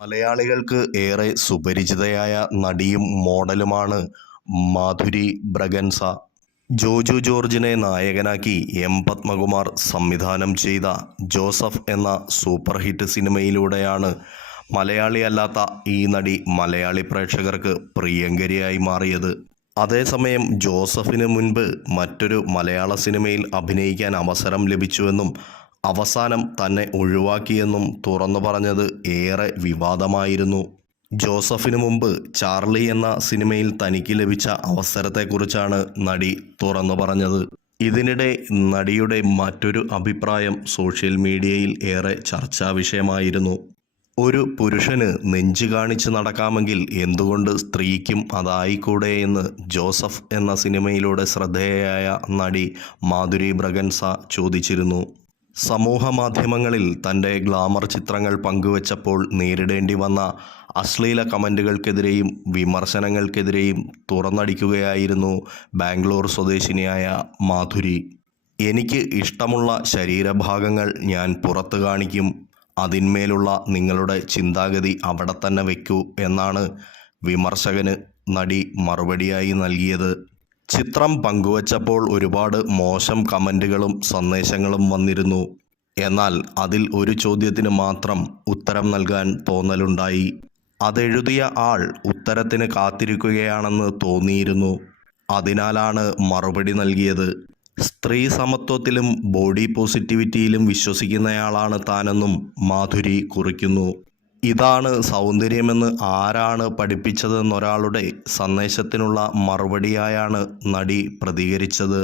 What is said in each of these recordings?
മലയാളികൾക്ക് ഏറെ സുപരിചിതയായ നടിയും മോഡലുമാണ് മാധുരി ബ്രഗൻസ. ജോജു ജോർജിനെ നായകനാക്കി എം പത്മകുമാർ സംവിധാനം ചെയ്ത ജോസഫ് എന്ന സൂപ്പർ ഹിറ്റ് സിനിമയിലൂടെയാണ് മലയാളിയല്ലാത്ത ഈ നടി മലയാളി പ്രേക്ഷകർക്ക് പ്രിയങ്കരിയായി മാറിയത്. അതേസമയം ജോസഫിന് മുൻപ് മറ്റൊരു മലയാള സിനിമയിൽ അഭിനയിക്കാൻ അവസരം ലഭിച്ചുവെന്നും അവസാനം തന്നെ ഒഴിവാക്കിയെന്നും തുറന്നു പറഞ്ഞത് ഏറെ വിവാദമായിരുന്നു. ജോസഫിനു മുമ്പ് ചാർലി എന്ന സിനിമയിൽ തനിക്ക് ലഭിച്ച അവസരത്തെക്കുറിച്ചാണ് നടി തുറന്നു പറഞ്ഞത്. ഇതിനിടെ നടിയുടെ മറ്റൊരു അഭിപ്രായം സോഷ്യൽ മീഡിയയിൽ ഏറെ ചർച്ചാ വിഷയമായിരുന്നു. ഒരു പുരുഷന് നെഞ്ച് കാണിച്ച് നടക്കാമെങ്കിൽ എന്തുകൊണ്ട് സ്ത്രീക്കും അതായിക്കൂടെ എന്ന് ജോസഫ് എന്ന സിനിമയിലൂടെ ശ്രദ്ധേയയായ നടി മാധുരി ബ്രഗൻസ ചോദിച്ചിരുന്നു. സമൂഹ മാധ്യമങ്ങളിൽ തന്റെ ഗ്ലാമർ ചിത്രങ്ങൾ പങ്കുവച്ചപ്പോൾ നേരിടേണ്ടി വന്ന അശ്ലീല കമന്റുകൾക്കെതിരെയും വിമർശനങ്ങൾക്കെതിരെയും തുറന്നടിക്കുകയായിരുന്നു ബാംഗ്ലൂർ സ്വദേശിനിയായ മാധുരി. എനിക്ക് ഇഷ്ടമുള്ള ശരീരഭാഗങ്ങൾ ഞാൻ പുറത്തു കാണിക്കും. അതിന്മേലുള്ള നിങ്ങളുടെ ചിന്താഗതി അവിടെ തന്നെ വയ്ക്കൂ എന്നാണ് വിമർശകന് നടി മറുപടിയായി നൽകിയത്. ചിത്രം പങ്കുവച്ചപ്പോൾ ഒരുപാട് മോശം കമന്റുകളും സന്ദേശങ്ങളും വന്നിരുന്നു. എന്നാൽ അതിൽ ഒരു ചോദ്യത്തിന് മാത്രം ഉത്തരം നൽകാൻ തോന്നലുണ്ടായി. അതെഴുതിയ ആൾ ഉത്തരത്തിന് കാത്തിരിക്കുകയാണെന്ന് തോന്നിയിരുന്നു. അതിനാലാണ് മറുപടി നൽകിയത്. സ്ത്രീ സമത്വത്തിലും ബോഡി പോസിറ്റിവിറ്റിയിലും വിശ്വസിക്കുന്നയാളാണ് താനെന്നും മാധുരി കുറിക്കുന്നു. ഇതാണ് സൗന്ദര്യമെന്ന് ആരാണ് പഠിപ്പിച്ചതെന്നൊരാളുടെ സന്ദേശത്തിനുള്ള മറുപടിയായാണ് നടി പ്രതികരിച്ചത്.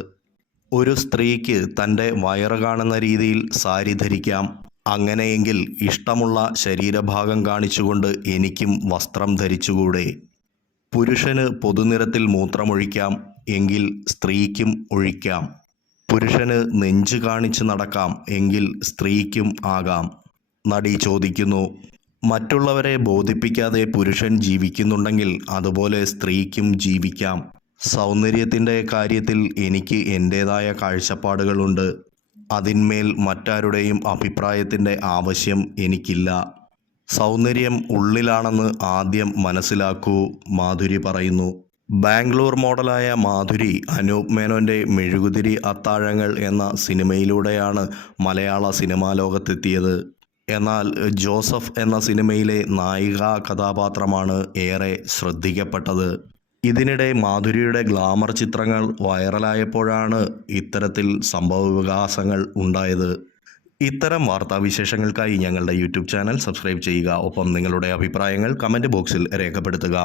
ഒരു സ്ത്രീക്ക് തന്റെ വയറ് കാണുന്ന രീതിയിൽ സാരി ധരിക്കാം. അങ്ങനെയെങ്കിൽ ഇഷ്ടമുള്ള ശരീരഭാഗം കാണിച്ചുകൊണ്ട് എനിക്കും വസ്ത്രം ധരിച്ചുകൂടെ. പുരുഷന് പൊതുനിരത്തിൽ മൂത്രമൊഴിക്കാം. എങ്കിൽ സ്ത്രീക്കും ഒഴിക്കാം. പുരുഷന് നെഞ്ച് കാണിച്ച് നടക്കാം. എങ്കിൽ സ്ത്രീക്കും ആകാം. നടി ചോദിക്കുന്നു മറ്റുള്ളവരെ ബോധിപ്പിക്കാതെ പുരുഷൻ ജീവിക്കുന്നുണ്ടെങ്കിൽ അതുപോലെ സ്ത്രീക്കും ജീവിക്കാം. സൗന്ദര്യത്തിന്റെ കാര്യത്തിൽ എനിക്ക് എന്റേതായ കാഴ്ചപ്പാടുകളുണ്ട്. അതിന്മേൽ മറ്റാരുടെയും അഭിപ്രായത്തിന്റെ ആവശ്യം എനിക്കില്ല. സൗന്ദര്യം ഉള്ളിലാണെന്ന് ആദ്യം മനസ്സിലാക്കൂ മാധുരി പറയുന്നു. ബാംഗ്ലൂർ മോഡലായ മാധുരി അനൂപ് മേനോന്റെ മെഴുകുതിരി അത്താഴങ്ങൾ എന്ന സിനിമയിലൂടെയാണ് മലയാള സിനിമാ ലോകത്തെത്തിയത്. എന്നാൽ ജോസഫ് എന്ന സിനിമയിലെ നായിക കഥാപാത്രമാണ് ഏറെ ശ്രദ്ധിക്കപ്പെട്ടത്. ഇതിനിടെ മാധുരിയുടെ ഗ്ലാമർ ചിത്രങ്ങൾ വൈറലായപ്പോഴാണ് ഇത്തരത്തിൽ സംഭവ വികാസങ്ങൾ ഉണ്ടായത്. ഇത്തരം വാർത്താവിശേഷങ്ങൾക്കായി ഞങ്ങളുടെ യൂട്യൂബ് ചാനൽ സബ്സ്ക്രൈബ് ചെയ്യുക. ഒപ്പം നിങ്ങളുടെ അഭിപ്രായങ്ങൾ കമന്റ് ബോക്സിൽ രേഖപ്പെടുത്തുക.